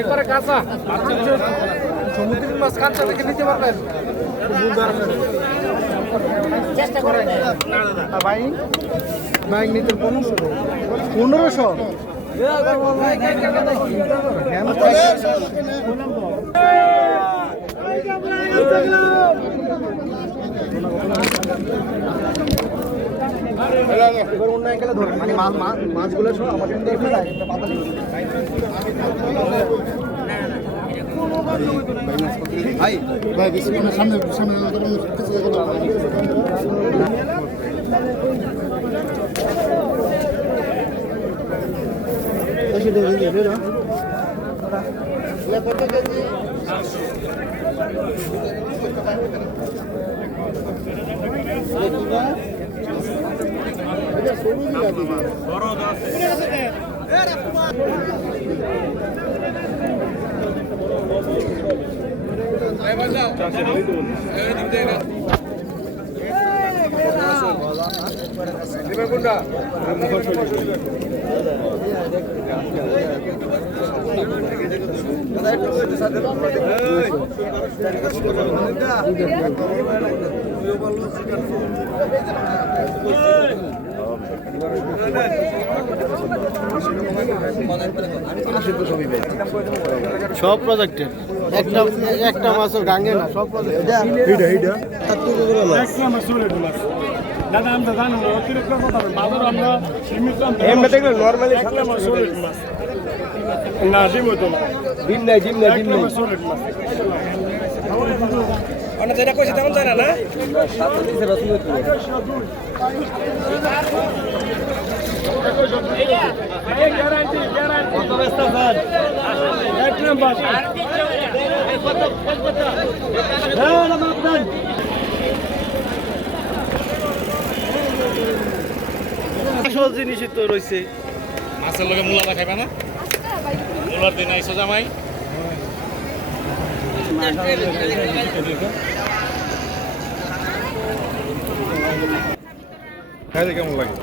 একবারে কাঁচা সমুদ্রের মাছ কাঁচা থেকে নিতে পারবেন চেষ্টা করেন ভাই বাইক নিতে 1500 এবার অন্য অ্যাঙ্গেলে ধরেন মানে মাছগুলো সব আমাদের পাতা ভাই ভাই সামনে সামনে সব প্রজেক্টের একটা একটা মাছও গাঙ্গে না সব প্রজেক্ট দাদা আমরা জানো অতিরিক্ত কথা বাজার আমরা সীমিত এমনি দেখলে নরমালি মাছ সলিড মাছ না ডিম হতো না ডিম নাই ডিম নাই ডিম নাই সলিড মাছ মানে যেটা কইছে তেমন যায় না না সাথে দিছে রসুন গ্যারান্টি গ্যারান্টি কত ব্যস্ত স্যার এক নাম্বার হ্যাঁ না আপনার আসল জিনিসই তো রয়েছে মাছের লগে মূলা খাইবা না মূলার দিন আইসো জামাই কেমন লাগে